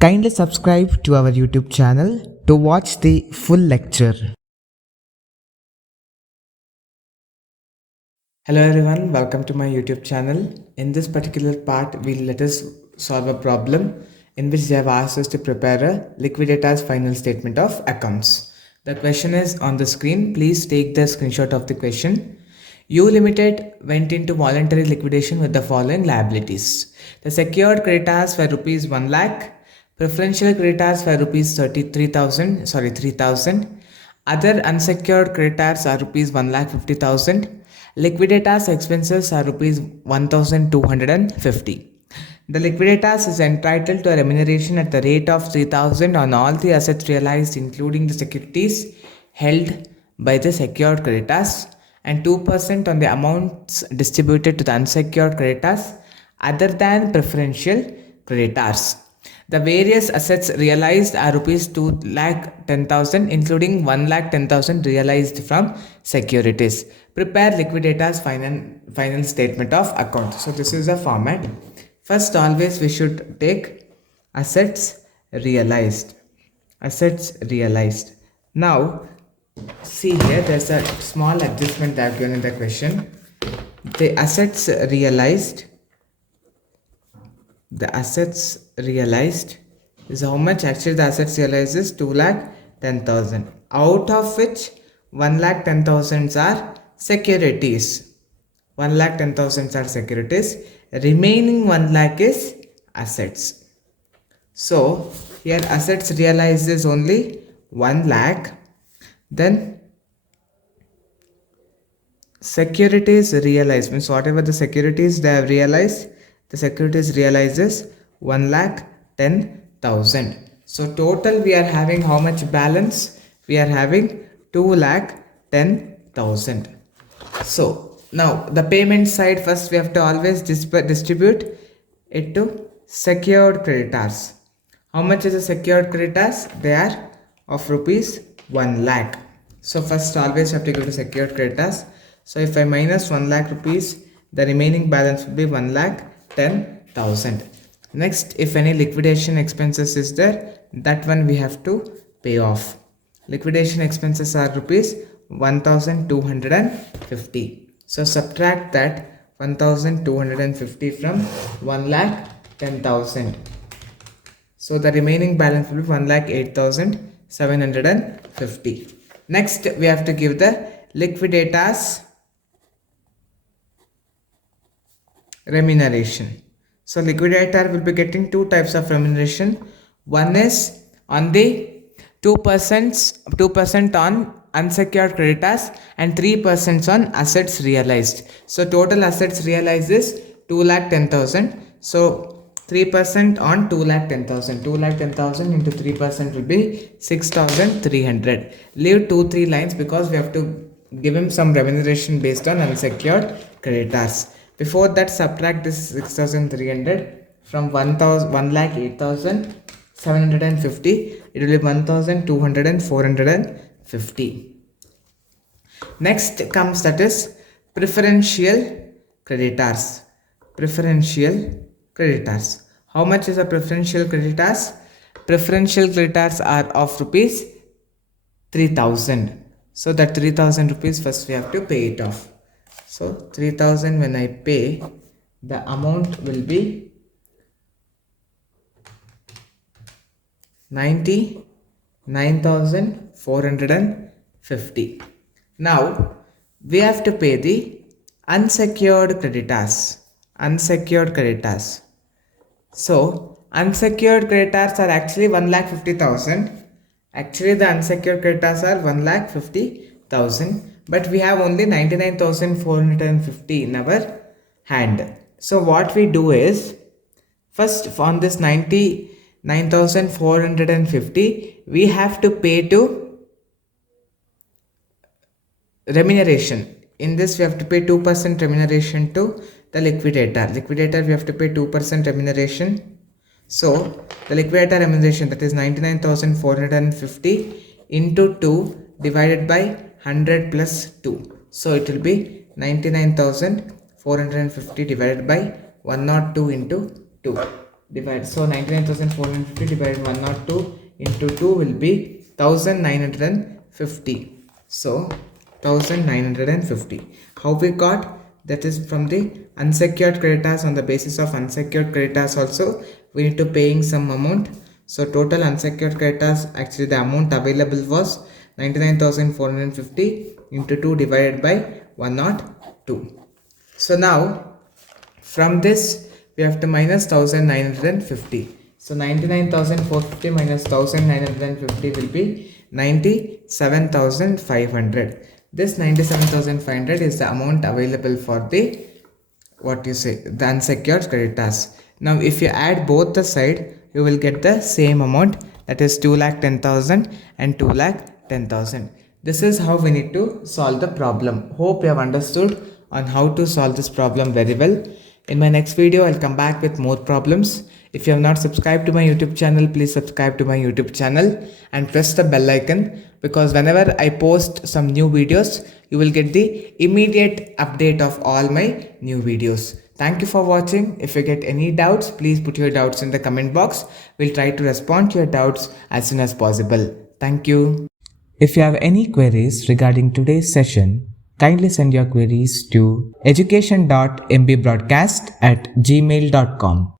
Kindly subscribe to our YouTube channel to watch the full lecture. Hello everyone, welcome to my YouTube channel. In this particular part, let us solve a problem in which they have asked us to prepare a liquidator's final statement of accounts. The question is on the screen. Please take the screenshot of the question. You Limited went into voluntary liquidation with the following liabilities. The secured creditors were rupees 1 lakh, preferential creditors were rupees 3,000. Other unsecured creditors are rupees 1,50,000. Liquidators expenses are rupees 1,250. The liquidators is entitled to a remuneration at the rate of 3,000 on all the assets realized, including the securities held by the secured creditors, and 2% on the amounts distributed to the unsecured creditors other than preferential creditors. The various assets realized are rupees 2,10,000, including 1,10,000 realized from securities. Prepare liquidators final statement of account. So this is a format. First, always we should take assets realized. Assets realized. Now, see here, there's a small adjustment that I've given in the question. The assets realized is how much. Actually the assets realized is 2,10,000, out of which 1,10,000 are securities. 1,10,000 are securities, remaining 1 lakh is assets. So here assets realized is only 1 lakh, then securities realized means whatever the securities they have realized, the securities realizes 1,10,000. So total we are having how much balance? We are having 2,10,000. So now the payment side, first we have to always distribute it to secured creditors. How much is the secured creditors? They are of rupees 1 lakh. So first always have to go to secured creditors. So if I minus 1 lakh rupees, the remaining balance will be 1,10,000. Next, if any liquidation expenses is there, that one we have to pay off. Liquidation expenses are rupees 1,250. So subtract that 1,250 from 1,10,000. So the remaining balance will be 1,08,750. Next, we have to give the liquidators remuneration. So liquidator will be getting two types of remuneration. One is on the 2% on unsecured creditors and 3% on assets realized. So total assets realized is 2,10,000. So 3% on 2,10,000. 2,10,000 into 3% will be 6,300. Leave 2-3 lines because we have to give him some remuneration based on unsecured creditors. Before that, subtract this 6,300 from 1,08,750. It will be 1,250. Next comes that is preferential creditors. Preferential creditors. How much is a preferential creditors? Preferential creditors are of rupees 3,000. So that 3,000 rupees first we have to pay it off. So 3,000 when I pay, the amount will be 99,450. Now we have to pay the unsecured creditors. Unsecured creditors. So unsecured creditors are actually 1,50,000. Actually the unsecured creditors are 1,50,000. But we have only 99,450 in our hand. So what we do is, first on this 99,450, we have to pay to remuneration. In this we have to pay 2% remuneration to the liquidator. Liquidator we have to pay 2% remuneration. So the liquidator remuneration, that is 99,450 into 2 divided by 100 plus 2. So it will be 99,450 divided by 102 into 2. divide, so 99,450 divided 102 into 2 will be 1950. So 1950. How we got? That is from the unsecured creditors. On the basis of unsecured creditors also we need to paying some amount. So total unsecured creditors, actually the amount available was 99,450 into 2 divided by 102. So now from this we have to minus 1950. So 99,450 minus 1950 will be 97,500. This 97,500 is the amount available for the, what you say, the unsecured creditors. Now if you add both the side, you will get the same amount, that is 2,10,000 and 2,10,000. This is how we need to solve the problem. Hope you have understood on how to solve this problem very well. In my next video, I'll come back with more problems. If you have not subscribed to my YouTube channel, please subscribe to my YouTube channel and press the bell icon, because whenever I post some new videos, you will get the immediate update of all my new videos. Thank you for watching. If you get any doubts, please put your doubts in the comment box. We'll try to respond to your doubts as soon as possible. Thank you. If you have any queries regarding today's session, kindly send your queries to education.mbroadcast@gmail.com.